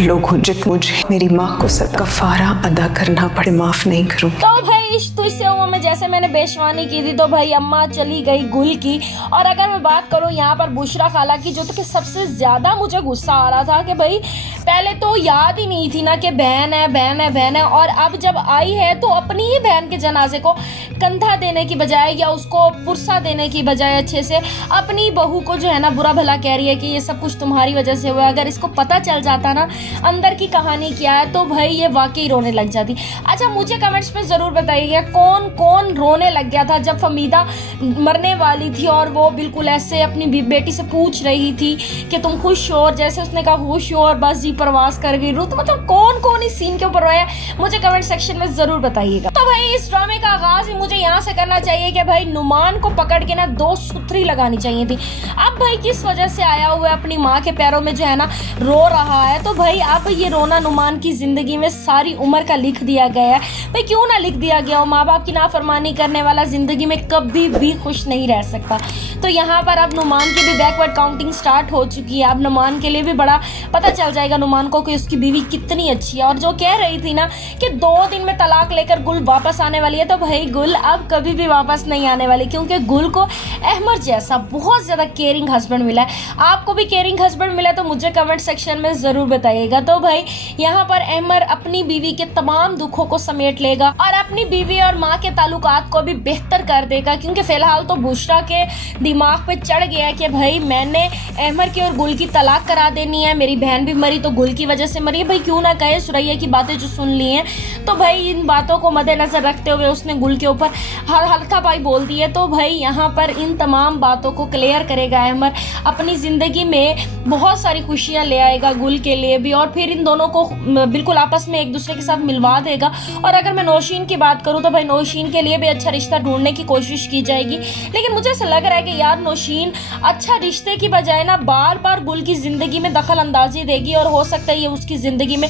लोग हो जितने मुझे मेरी माँ को सदा कफारा अदा करना पड़े माफ नहीं करूँ। तो भाई तुझसे हुआ में जैसे मैंने बेशवानी की थी तो भाई अम्मा चली गई गुल की। और अगर मैं बात करूं यहाँ पर बुशरा खाला की, जो तो कि सबसे ज्यादा मुझे गुस्सा आ रहा था कि भाई पहले तो याद ही नहीं थी ना कि बहन है बहन है बहन है, और अब जब आई है तो अपनी ही बहन के जनाजे को कंधा देने की बजाय या उसको पुरसा देने की बजाय अच्छे से अपनी बहू को जो है ना बुरा भला कह रही है कि ये सब कुछ तुम्हारी वजह से हुआ। अगर इसको पता चल जाता ना अंदर की कहानी क्या है तो भाई ये वाकई रोने लग जाती। अच्छा मुझे कमेंट्स में ज़रूर बताइएगा कौन कौन रोने लग गया था जब फमीदा मरने वाली थी और वो बिल्कुल ऐसे अपनी बेटी से पूछ रही थी कि तुम खुश हो, और जैसे उसने कहा खुश हो और बस जी प्रवास कर गई रू। तो मतलब कौन कौन इस सीन के ऊपर रोया मुझे कमेंट सेक्शन में ज़रूर बताइएगा। तो भाई इस ड्रामे का आगाज ही मुझे यहाँ से करना चाहिए कि भाई नुमान को पकड़ के ना 2 सुथरी लगानी चाहिए थी। अब भाई किस वजह से आया हुआ है अपनी माँ के पैरों में जो है ना रो रहा है, तो भाई अब ये रोना नुमान की जिंदगी में सारी उम्र का लिख दिया गया है। भाई क्यों ना लिख दिया गया हो, माँ बाप की नाफरमानी करने वाला जिंदगी में कभी भी खुश नहीं रह सकता। तो यहाँ पर अब नुमान की भी बैकवर्ड काउंटिंग स्टार्ट हो चुकी है। अब नुमान के लिए भी बड़ा पता चल जाएगा नुमान को कि उसकी बीवी कितनी अच्छी है। और जो कह रही थी ना कि 2 दिन में तलाक लेकर गुल वापस आने वाली है, तो भाई गुल अब कभी भी वापस नहीं आने वाली, क्योंकि गुल को अहमर जैसा बहुत ज़्यादा केयरिंग हस्बैंड मिला है। आपको भी केयरिंग हस्बैंड मिला तो मुझे कमेंट सेक्शन में ज़रूर बताइएगा। तो भाई यहाँ पर अहमर अपनी बीवी के तमाम दुखों को समेट लेगा और अपनी बीवी और माँ के ताल्लुकात को भी बेहतर कर देगा, क्योंकि फिलहाल तो बुशरा के दिमाग पे चढ़ गया कि भाई मैंने अहमर की और गुल की तलाक करा देनी है। मेरी बहन भी मरी तो गुल की वजह से मरी है। भाई क्यों ना कहे सुरैया की बातें जो सुन ली हैं, तो भाई इन बातों को मद्देनजर रखते हुए उसने गुल के ऊपर हल्का पाई बोल दी है। तो भाई यहाँ पर इन तमाम बातों को क्लियर करेगा अहमर, अपनी ज़िंदगी में बहुत सारी खुशियाँ ले आएगा गुल के लिए भी, और फिर इन दोनों को बिल्कुल आपस में एक दूसरे के साथ मिलवा देगा। और अगर मैं नौशीन की बात करूँ तो भाई नौशीन के लिए भी अच्छा रिश्ता ढूंढने की कोशिश की जाएगी। लेकिन मुझे ऐसा लग रहा है कि यार नौशीन अच्छा रिश्ते की बजाय ना बार बार गुल की ज़िंदगी में दखल अंदाजी देगी, और हो सकता है ये उसकी ज़िंदगी में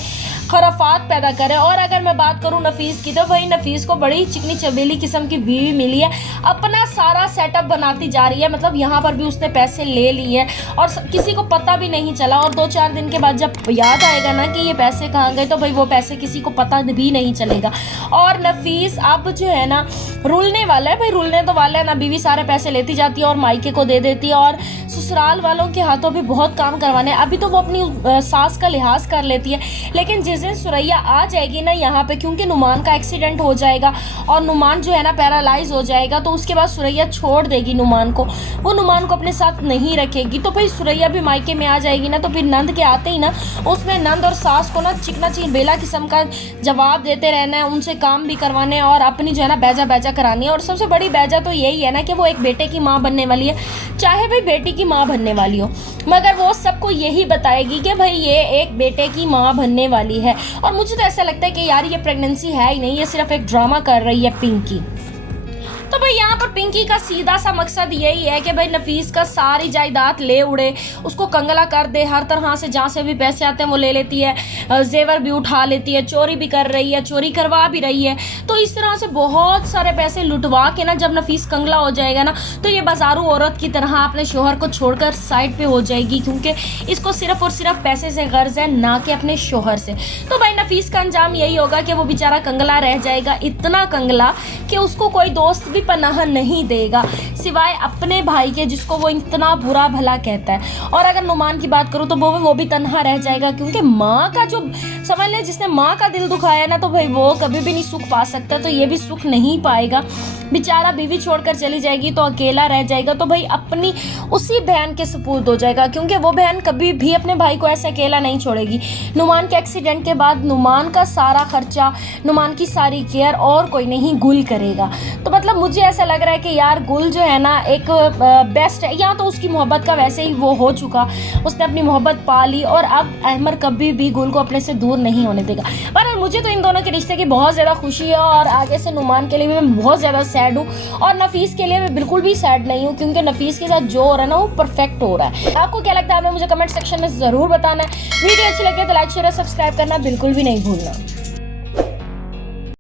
खराफात पैदा करे। और अगर मैं बात करूँ नफीस की, तो भाई नफीस को बड़ी चिकनी चबेली किस्म की बीवी मिली है, अपना सारा सेटअप बनाती जा रही है। मतलब यहाँ पर भी उसने पैसे ले लिए और किसी को पता भी नहीं चला, और 2-4 दिन के बाद जब याद आएगा ना कि ये पैसे कहाँ गए, तो भाई वो पैसे किसी को पता भी नहीं चलेगा। और नफीस अब जो है ना रुलने वाला है। भाई रुलने तो वाला है ना, बीवी सारे पैसे लेती जाती है और मायके को दे देती है, और ससुराल वालों के हाथों भी बहुत काम करवाने। अभी तो वो अपनी सास का लिहाज कर लेती है, लेकिन जिस दिन सुरैया आ जाएगी ना यहाँ पे, क्योंकि नुमान का एक्सीडेंट हो जाएगा और नुमान जो है ना पैरालाइज हो जाएगा, तो उसके बाद सुरैया छोड़ देगी नुमान को, वो नुमान को अपने साथ नहीं रखेगी। तो भाई सुरैया भी मायके में आ जाएगी ना, तो फिर नंद के आते ही ना उसमें नंद और सास को ना चिकना बेला किस्म का जवाब देते रहना है, उनसे काम भी करवाने हैं और अपनी जो है ना बैजा बैजा करानी है। और सबसे बड़ी बैजा तो यही है ना कि वो एक बेटे की माँ बनने वाली है, चाहे भाई बेटी की माँ बनने वाली हो, मगर वो सबको यही बताएगी कि भाई ये एक बेटे की माँ बनने वाली है। और मुझे तो ऐसा लगता है कि यार ये प्रेगनेंसी है ही नहीं, ये सिर्फ एक ड्रामा कर रही है पिंकी। तो भाई यहाँ पर पिंकी का सीधा सा मकसद यही है कि भाई नफीस का सारी जायदाद ले उड़े, उसको कंगला कर दे, हर तरह से जहाँ से भी पैसे आते हैं वो ले लेती है, जेवर भी उठा लेती है, चोरी भी कर रही है, चोरी करवा भी रही है। तो इस तरह से बहुत सारे पैसे लुटवा के ना जब नफीस कंगला हो जाएगा ना, तो ये बाजारू औरत की तरह अपने शोहर को छोड़कर साइड पे हो जाएगी, क्योंकि इसको सिर्फ और सिर्फ पैसे से गर्ज है, ना कि अपने शोहर से। तो भाई नफीस का अंजाम यही होगा कि वो बेचारा कंगला रह जाएगा, इतना कंगला कि उसको कोई दोस्त भी पनाह नहीं देगा सिवाय अपने भाई के, जिसको वो इतना बुरा भला कहता है। और अगर नुमान की बात करूँ तो वो भी तन्हा रह जाएगा, क्योंकि माँ का जो समझ ले जिसने माँ का दिल दुखाया ना, तो भाई वो कभी भी नहीं सुख पा सकता, तो ये भी सुख नहीं पाएगा। बेचारा बीवी छोड़कर चली जाएगी तो अकेला रह जाएगा, तो भाई अपनी उसी बहन के सपुर्द हो जाएगा, क्योंकि वो बहन कभी भी अपने भाई को ऐसे अकेला नहीं छोड़ेगी। नुमान के एक्सीडेंट के बाद नुमान का सारा खर्चा, नुमान की सारी केयर और कोई नहीं गुल करेगा। तो मतलब मुझे ऐसा लग रहा है कि यार गुल जो है ना एक बेस्ट है, या तो उसकी मोहब्बत का वैसे ही वो हो चुका, उसने अपनी मोहब्बत पा ली, और अब अहमर कभी भी गुल को अपने से दूर नहीं होने देगा। पर मुझे तो इन दोनों के रिश्ते की बहुत ज़्यादा खुशी है, और आगे से नुमान के लिए भी मैं बहुत ज़्यादा सैड हूँ, और नफीस के लिए मैं बिल्कुल भी सैड नहीं हूँ, क्योंकि नफीस के साथ जो हो रहा है ना वो परफेक्ट हो रहा है। आपको क्या लगता है आपने मुझे कमेंट सेक्शन में ज़रूर बताना है। वीडियो अच्छी लगे तो लाइक शेयर और सब्सक्राइब करना बिल्कुल भी नहीं भूलना।